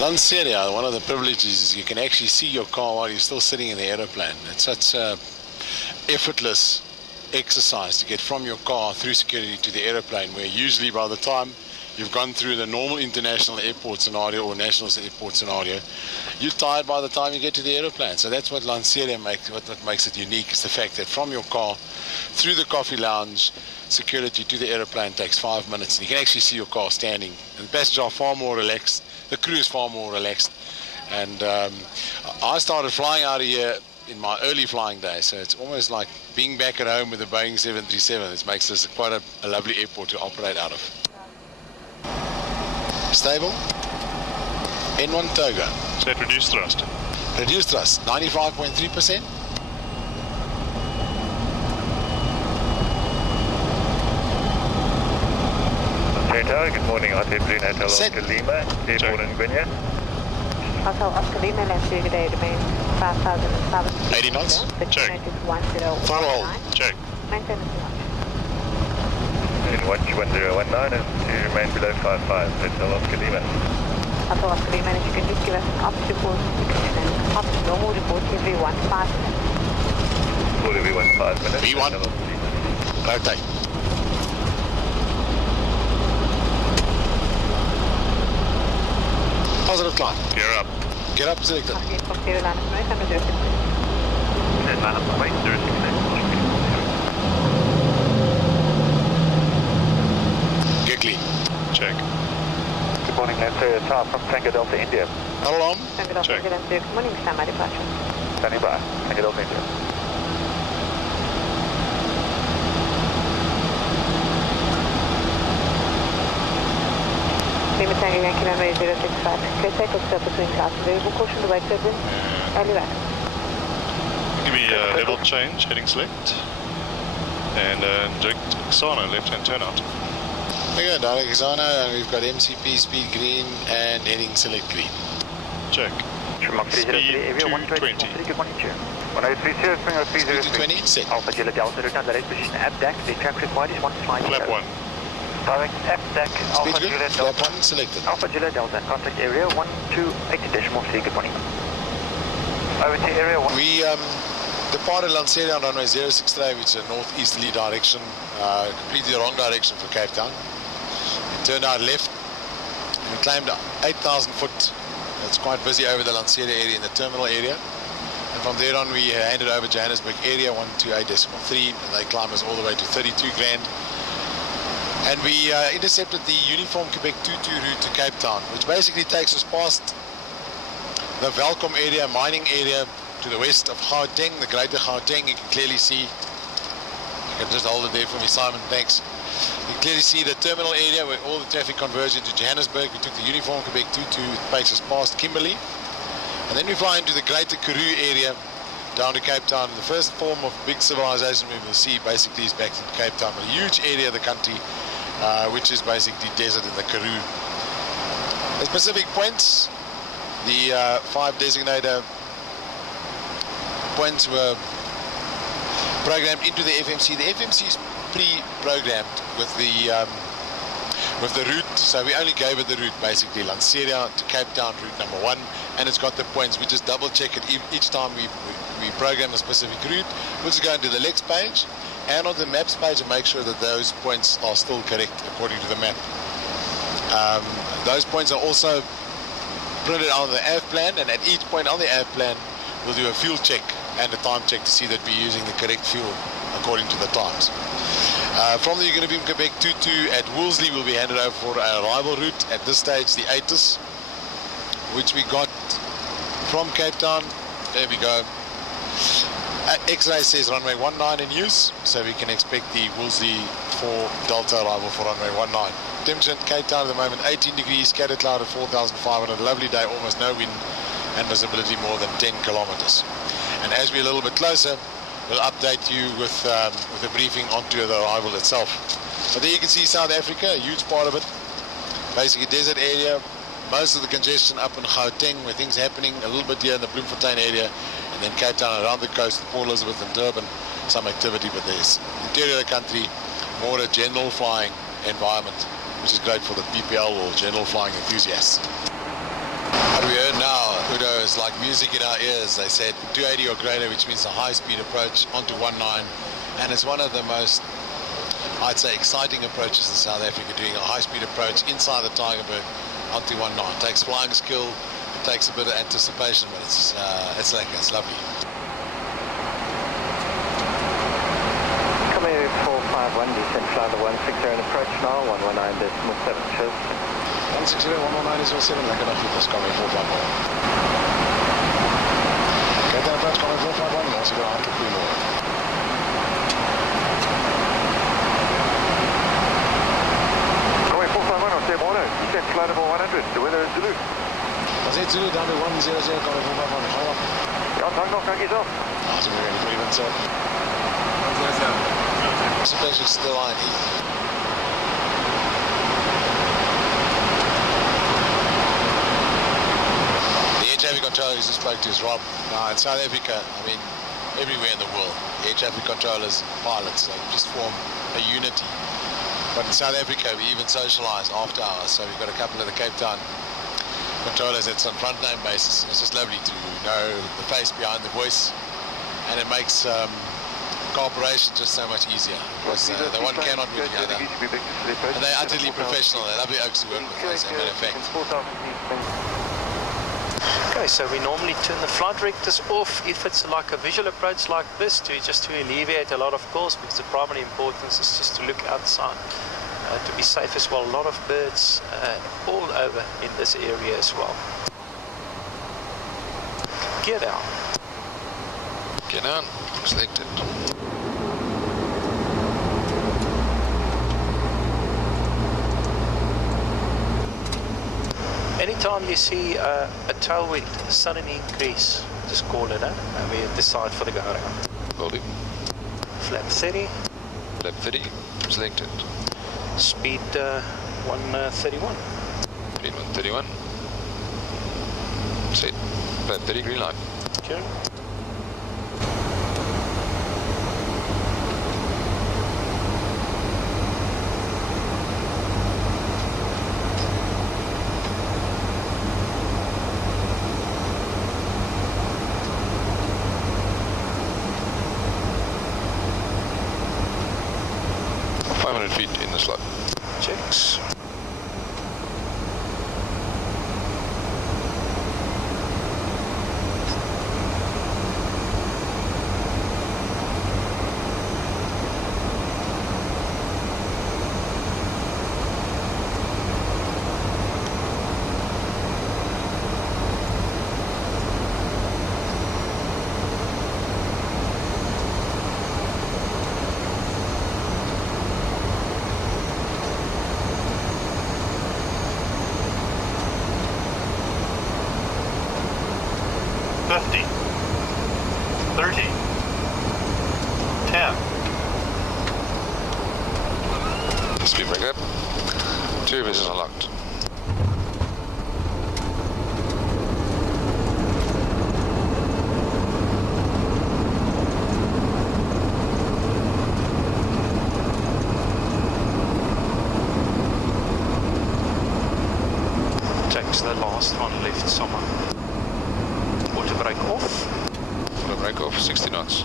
Lanseria, one of the privileges is you can actually see your car while you're still sitting in the aeroplane. It's such a effortless exercise to get from your car through security to the aeroplane, where usually by the time you've gone through the normal international airport scenario or national airport scenario, you're tired by the time you get to the aeroplane. So that's what Lanseria makes, what makes it unique, is the fact that from your car through the coffee lounge, security to the aeroplane takes 5 minutes, and you can actually see your car standing, and the passengers are far more relaxed, the crew is far more relaxed. And I started flying out of here in my early flying days, so it's almost like being back at home with a Boeing 737. It makes this quite a lovely airport to operate out of. Stable. N1 Togo. Set reduced thrust. Reduced thrust, 95.3%. Good morning, Hotel Blue Hotel Oscar Lima, airport in Guinea. Hotel Oscar Lima, land today remain 5,500. 80 knots. Check. Throttle hold. Check. Maintenance launch. And watch 1019 and to remain below 55, Hotel Oscar Lima. Hotel Oscar Lima, if you can just give us an ops report, and ops normal report every 1 5 minutes. For every 1 5 minutes. B1. Rotate. Positive climb. Gear up. Get up, selected. From 0 line of noise, I'm 069. Line up the way, 069. Get clean. Check. Good morning, Lanseria Tower from Tango Delta India. Alarm. Tango Delta Check. India, good morning, stand by departure. Standing by, Tango Delta India. Lima Tango Yankee runway 065. Clear takeoff surface wind class. Variable caution, the right turbine. Early right. Give me a level change, heading select. And direct Xana, left-hand turnout. There you go, direct Xana, and we've got MCP, speed green, and heading select green. Check. Speed 220. Good morning, Chair. 1030, swing 320, set. Alpha Gila Delta, return direct position at deck. The track required is 1 flight. Flap 1. Direct at deck, Alpha Speed Gila good, Delta. flap 1, selected. Alpha Gila Delta, contact area 128.3, good morning. Over to area 1. We departed Lanseria on runway 063, which is a northeasterly direction, completely the wrong direction for Cape Town. We turned out left, and we climbed 8,000 foot. It's quite busy over the Lanseria area in the terminal area. And from there on, we handed over Johannesburg area 128.3, and they climbed us all the way to 32 grand. And we intercepted the Uniform Quebec 22 route to Cape Town, which basically takes us past the Welkom area, mining area, to the west of Gauteng, the greater Gauteng. You can clearly see, you can just hold it there for me, Simon, thanks. You can clearly see the terminal area where all the traffic converges into Johannesburg. We took the Uniform Quebec 22, it takes us past Kimberley. And then we fly into the greater Karoo area down to Cape Town. The first form of big civilization we will see basically is back in Cape Town, a huge area of the country which is basically desert in the Karoo. The specific points, the 5 designator points were programmed into the FMC. The FMC is pre-programmed with the route, so we only gave it the route basically, Lanseria to Cape Town, route number 1, and it's got the points. We just double check it each time we program a specific route. We'll just go into the Lex page and on the maps page and make sure that those points are still correct according to the map. Those points are also printed on the AV plan, and at each point on the AV plan we'll do a fuel check and a time check to see that we're using the correct fuel according to the times. From the Uniform Quebec 22 at Woolsley will be handed over for our arrival route. At this stage, the ATIS, which we got from Cape Town. There we go. X-ray says runway 19 in use, so we can expect the Woolsley 4 Delta arrival for runway 19. Temperature at Cape Town at the moment 18 degrees, scattered cloud at 4,500. Lovely day, almost no wind, and visibility more than 10 kilometers. And as we're a little bit closer, we'll update you with a briefing onto the arrival itself. But there you can see South Africa, a huge part of it. Basically desert area, most of the congestion up in Gauteng where things are happening, a little bit here in the Bloemfontein area, and then Cape Town around the coast, Port Elizabeth and Durban, some activity, but there's interior of the country, more a general flying environment, which is great for the PPL or general flying enthusiasts. What we heard now, Udo, is like music in our ears. They said 280 or greater, which means a high-speed approach onto 19, and it's one of the most, I'd say, exciting approaches in South Africa, doing a high-speed approach inside the Tigerbird onto 19. It takes flying skill, it takes a bit of anticipation, but it's like, it's lovely. Comair 451, descent flight 160 and approach now, 119.7, cheers. 160, 119 is 7, like enough with this Comair 451. Get that approach, Comair 451, also got 100 feet more. Comair 451 on step 10, descent flight level 100, the weather is Zulu. I said Zulu down to 100, Comair 451, hold on. Ja, dank nog, kijk eens op. Ah, so we're going to put even so. Anticipation still on E. Traffic controller who just spoke to is Rob. Now in South Africa, I mean, everywhere in the world, air traffic controllers, pilots, they just form a unity. But in South Africa, we even socialise after hours. So we've got a couple of the Cape Town controllers that's on front name basis. It's just lovely to know the face behind the voice, and it makes cooperation just so much easier because the one cannot with the other. And they're utterly professional. They're lovely oaks to work with, as a matter of fact. Okay, so we normally turn the flight directors off if it's like a visual approach like this, just to alleviate a lot of calls, because the primary importance is just to look outside, to be safe as well. A lot of birds all over in this area as well. Gear down. Gear down, selected. Anytime you see a tailwind suddenly increase, just call it out and we decide for the go around. Will do. Flap 30. Flap 30, selected. Speed 131. Speed 131. Set. Flap 30, green light. Okay. Feet in the slot. Checks. Speed break up. Two visions unlocked. Takes the last one left somewhere. Auto brake off. Auto brake off, 60 knots.